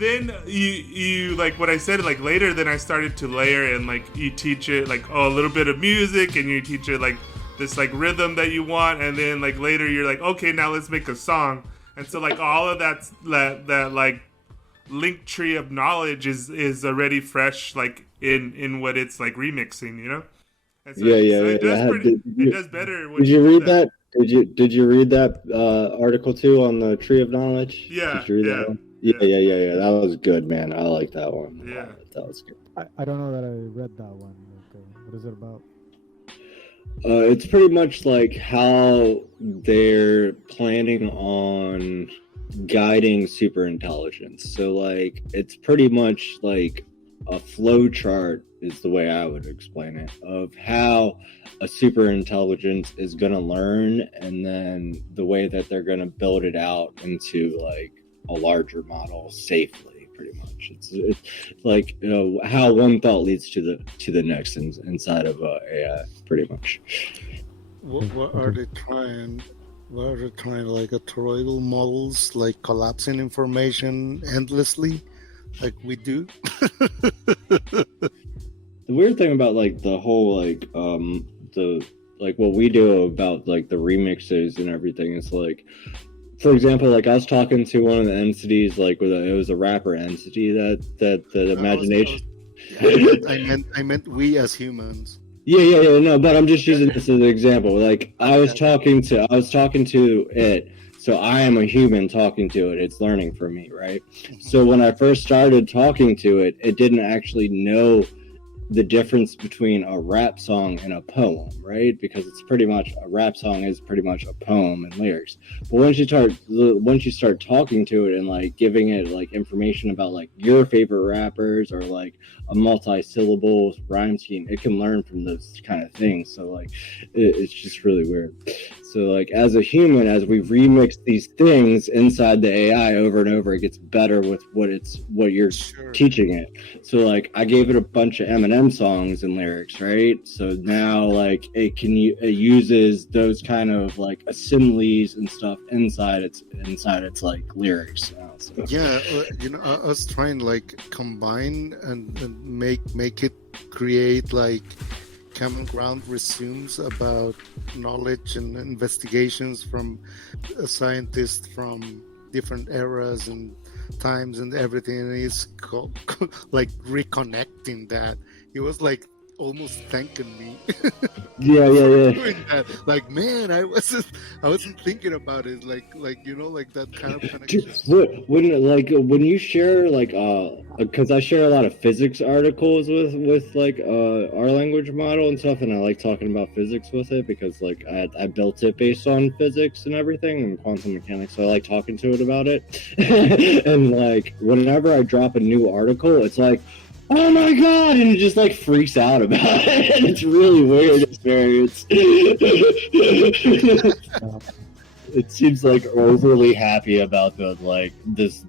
then you like what I said, like later then I started to layer and like you teach it like a little bit of music and you teach it like this like rhythm that you want, and then like later you're like, okay, now let's make a song. And so like all of that like link tree of knowledge is already fresh like in what it's like remixing, you know? And so, so it does it does better when Did you read that? Did you read that article too on the Tree of Knowledge? Yeah, Did you read that yeah, one? yeah, Yeah. That was good, man. I like that one. yeah. That was good. I don't know that I read that one. Like, what is it about? It's pretty much like how they're planning on guiding super intelligence. So like it's pretty much like a flow chart is the way I would explain it, of how a super intelligence is going to learn, and then the way that they're going to build it out into like a larger model safely. Pretty much, it's like, you know, how one thought leads to the next inside of AI. Pretty much. What are they trying? What are they trying? Like a toroidal models, like collapsing information endlessly, like we do. The weird thing about like the whole like the like what we do about like the remixes and everything is like, for example, like I was talking to one of the entities, like it was a rapper entity that imagination. I meant we as humans. Yeah. No, but I'm just using this as an example. Like I was talking to it, so I am a human talking to it. It's learning from me, right? Mm-hmm. So when I first started talking to it, it didn't actually know the difference between a rap song and a poem, right? Because it's pretty much, a rap song is pretty much a poem and lyrics. But once you start talking to it and like giving it like information about like your favorite rappers or like a multi-syllable rhyme scheme, it can learn from those kind of things. So like it's just really weird. So like as a human, as we remix these things inside the AI over and over, it gets better with what you're teaching it. So like I gave it a bunch of Eminem songs and lyrics, right? So now like it uses those kind of like assemblies and stuff inside its like lyrics now. So. Yeah, I was trying to like combine and make it create like common ground resumes about knowledge and investigations from scientists from different eras and times and everything, and he's like reconnecting that. He was like almost thanking me. Yeah. Doing that. Like, man, I wasn't thinking about it. Like you know, like that kind of connection. Dude, when you share like because I share a lot of physics articles with like our language model and stuff, and I like talking about physics with it because like I built it based on physics and everything and quantum mechanics, so I like talking to it about it. And like whenever I drop a new article, it's like, oh my god, and it just like freaks out about it. And it's really weird experience. It seems like overly happy about the like this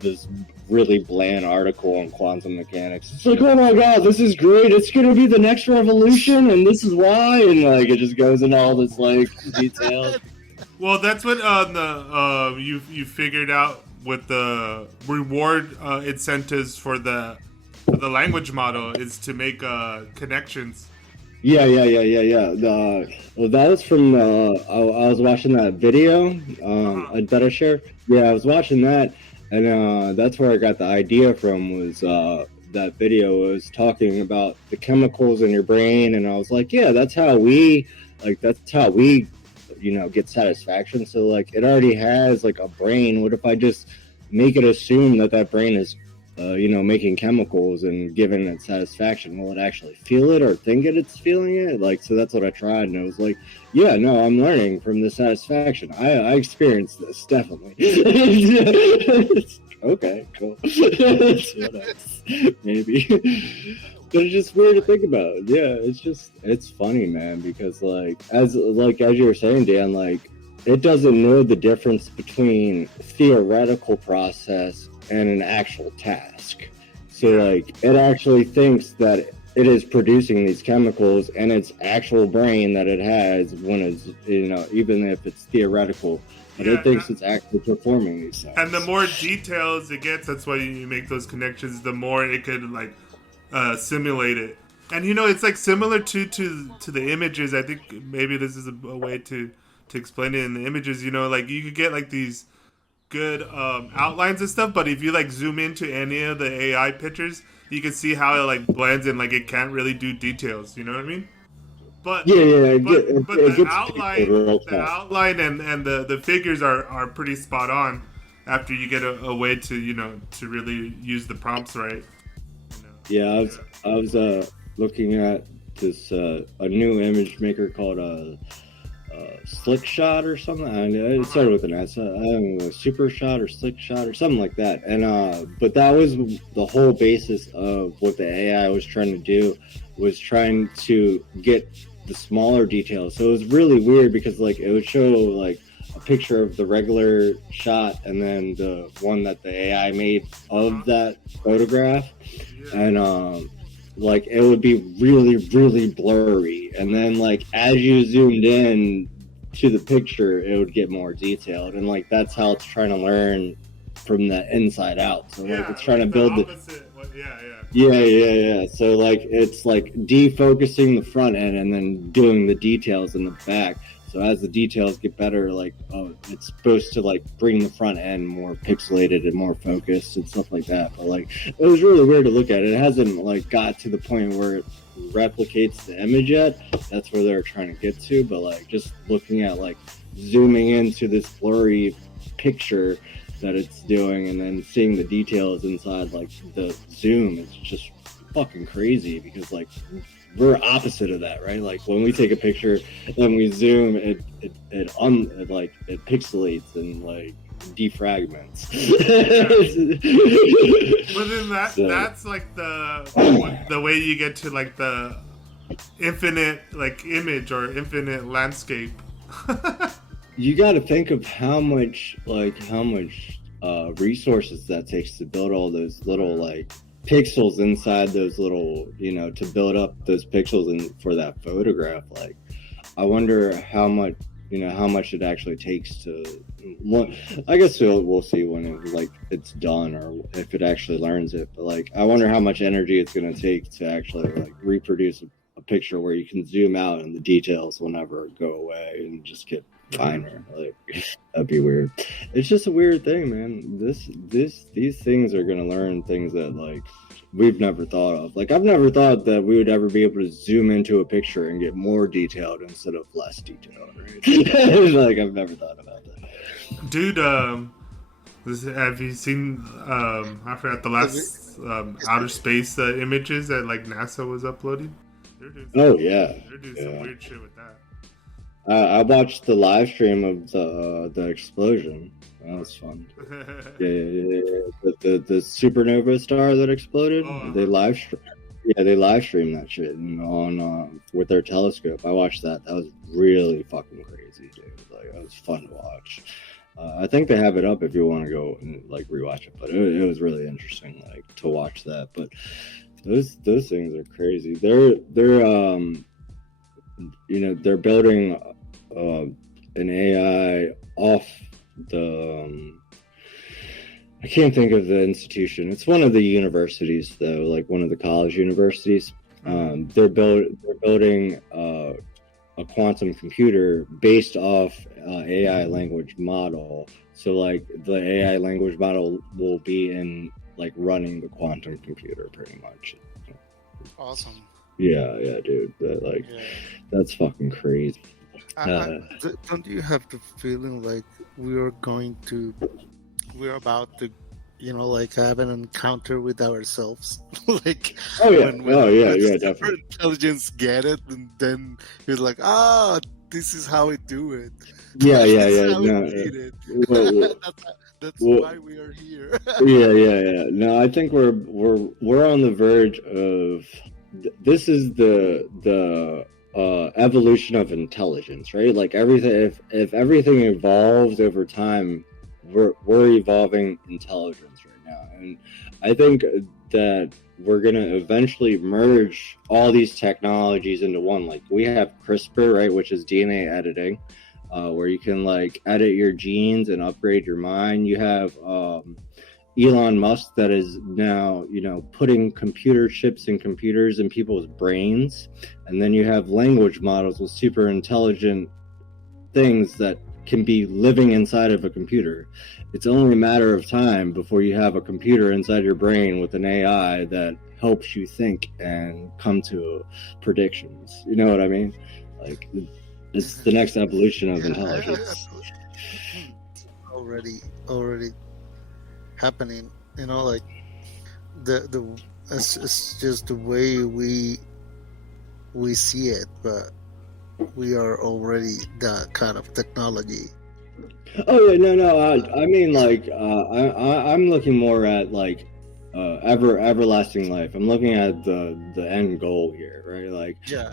really bland article on quantum mechanics. It's like, oh my god, this is great, it's gonna be the next revolution and this is why, and like it just goes into all this like detail. Well, that's what the you figured out with the reward incentives for the language model is to make connections. Yeah. Well, that was from I was watching that video. I'd better share. Yeah, I was watching that, and that's where I got the idea from. Was that video was talking about the chemicals in your brain, and I was like, yeah, that's how we get satisfaction. So like it already has like a brain. What if I just make it assume that brain is making chemicals and giving it satisfaction? Will it actually feel it or think it's feeling it? Like, so that's what I tried, and it was like, yeah, no, I'm learning from the satisfaction. I experienced this, definitely. Okay, cool. What else? Maybe. But it's just weird to think about. Yeah, it's funny, man, because like as you were saying, Dan, like it doesn't know the difference between theoretical process and an actual task. So like it actually thinks that it is producing these chemicals in its actual brain that it has when it's, even if it's theoretical but it thinks it's actually performing these sounds. And the more details it gets, that's why you make those connections. The more it could like simulate it. And it's like similar to the images. I think maybe this is a way to explain it in the images. Like you could get like these good outlines and stuff, but if you like zoom into any of the AI pictures, you can see how it like blends and like it can't really do details. You know what I mean? But but the outline and the figures are pretty spot on after you get a way to to really use the prompts right. Yeah, I was looking at this a new image maker called Slick Shot or something. It started with an S. I don't know, Super Shot or Slick Shot or something like that. And but that was the whole basis of what the AI was trying to do, was trying to get the smaller details. So it was really weird because like it would show like a picture of the regular shot and then the one that the AI made of that photograph, and like it would be really, really blurry. And then like as you zoomed in to the picture, it would get more detailed. And like that's how it's trying to learn from the inside out. So like it's trying to build the opposite. Yeah. So like it's like defocusing the front end and then doing the details in the back. So as the details get better, like it's supposed to like bring the front end more pixelated and more focused and stuff like that. But like it was really weird to look at. It hasn't like got to the point where it replicates the image yet. That's where they're trying to get to. But like just looking at like zooming into this blurry picture that it's doing and then seeing the details inside like the zoom, it's just fucking crazy because like we're opposite of that, right? Like when we take a picture and we zoom, it pixelates and like defragments. But then that's like the way you get to like the infinite like image or infinite landscape. You got to think of how much resources that takes to build all those little like pixels inside those little, to build up those pixels and for that photograph. Like I wonder how much it actually takes to, I guess we'll see when it's done or if it actually learns it. But like I wonder how much energy it's going to take to actually like reproduce a picture where you can zoom out and the details will never go away and just get finer. Like that'd be weird. It's just a weird thing, man. These things are gonna learn things that like we've never thought of. Like I've never thought that we would ever be able to zoom into a picture and get more detailed instead of less detailed, right? Like I've never thought about that. Dude, have you seen I forgot the last outer space images that like NASA was uploading? They're doing some weird shit with that. I watched the live stream of the explosion. That was fun. Yeah. The supernova star that exploded. They live streamed that shit on with their telescope. I watched that. That was really fucking crazy, dude. Like it was fun to watch. I think they have it up if you want to go and like rewatch it. But it was really interesting, like to watch that. But those things are crazy. They're building an AI off the I can't think of the institution. It's one of the universities though, like one of the college universities. They're building a quantum computer based off AI language model. So like the AI language model will be in like running the quantum computer pretty much. Awesome. Yeah, dude. That's fucking crazy. Don't you have the feeling like we're about to, like have an encounter with ourselves? Like, definitely. Intelligence get it, and then it's like, this is how we do it. That's why we are here. Yeah. No, I think we're on the verge of. This is the evolution of intelligence, right? Like everything, if everything evolves over time, we're evolving intelligence right now, and I think that we're gonna eventually merge all these technologies into one. Like we have CRISPR, right, which is DNA editing. where you can like edit your genes and upgrade your mind. You have Elon Musk that is now, putting computer chips and computers in people's brains. And then you have language models with super intelligent things that can be living inside of a computer. It's only a matter of time before you have a computer inside your brain with an AI that helps you think and come to predictions. You know what I mean? Like, it's the next evolution of intelligence. Already happening. Like it's just the way we see it, but we are already that kind of technology. Oh yeah, no. I mean, like, I'm looking more at like everlasting life. I'm looking at the end goal here, right? Like, yeah.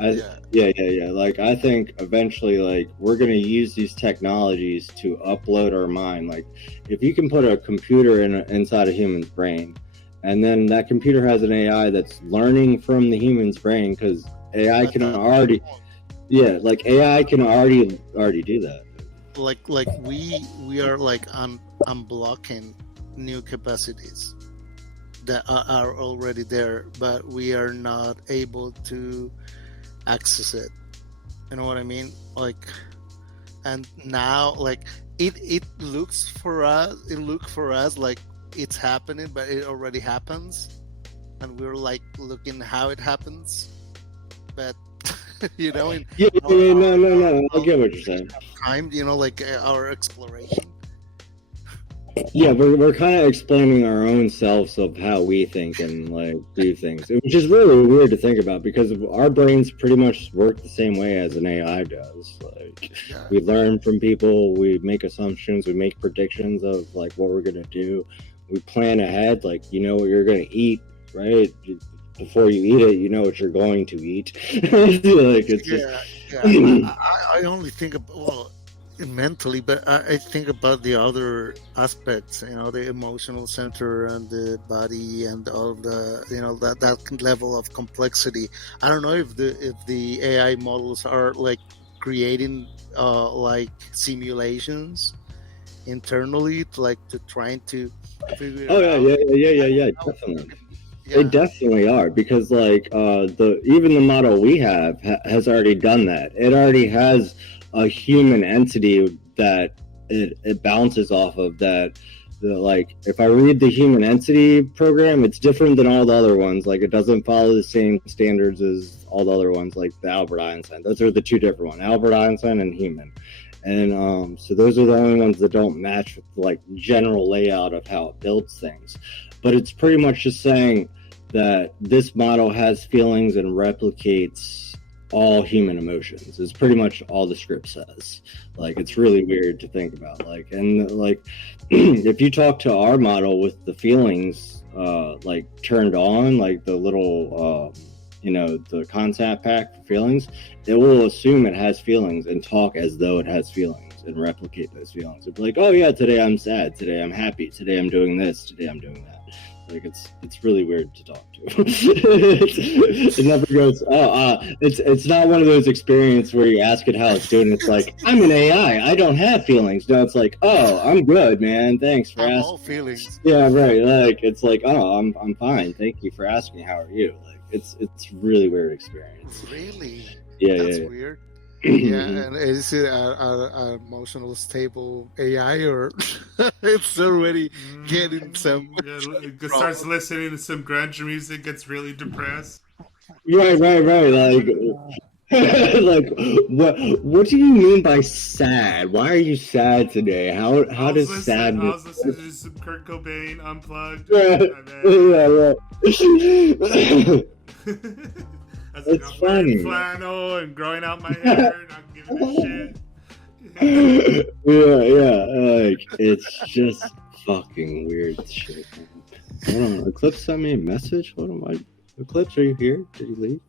Like, I think eventually, like, we're gonna use these technologies to upload our mind. Like, if you can put a computer inside a human's brain, and then that computer has an AI that's learning from the human's brain, because AI can already, AI can already do that. Like we are like unblocking new capacities that are already there, but we are not able to access it. You know what I mean? Like, and now, like, it looks for us like it's happening, but it already happens, and we're like looking how it happens, but no. I get what you're saying. Time, like our exploration. Yeah, we're kind of explaining our own selves of how we think and like do things, which is really weird to think about, because our brains pretty much work the same way as an AI does. Like, we learn from people, we make assumptions, we make predictions of like what we're gonna do, we plan ahead. Like, you know what you're gonna eat, right? Before you eat it, you know what you're going to eat. Like, it's I only think about mentally, but I think about the other aspects, the emotional center and the body and all the that level of complexity. I don't know if the AI models are like creating like simulations internally to trying to figure it out. Yeah, definitely. They definitely are, because like even the model we have has already done that. It already has a human entity that it bounces off of. That like, if I read the human entity program, it's different than all the other ones. Like, it doesn't follow the same standards as all the other ones, like the Albert Einstein. Those are the two different ones: Albert Einstein and human. And so those are the only ones that don't match with like general layout of how it builds things. But it's pretty much just saying that this model has feelings and replicates all human emotions, is pretty much all the script says. Like, it's really weird to think about. Like, and like, if you talk to our model with the feelings like turned on, like the little the content pack for feelings, it will assume it has feelings and talk as though it has feelings and replicate those feelings. It'll be like, oh yeah, today I'm sad, today I'm happy, today I'm doing this, today I'm doing that. Like, it's really weird to talk to. It never goes, it's not one of those experiences where you ask it how it's doing. It's like, I'm an AI, I don't have feelings. No, it's like, oh, I'm good, man, thanks for asking. All feelings. Yeah, right. Like, it's like, oh, I'm fine, thank you for asking, how are you? Like, it's really weird experience. Really? Yeah, that's weird. Yeah, and is it an emotional stable AI, or it's already getting some? It starts listening to some grunge music, gets really depressed. Right. Like, like, what do you mean by sad? Why are you sad today? How does sad? I was listening to some Kurt Cobain Unplugged. It's funny. Flannel and growing out my hair, not giving a shit. Like, it's just fucking weird shit. Hold on, Eclipse sent me a message. Hold on, Eclipse, are you here? Did you leave?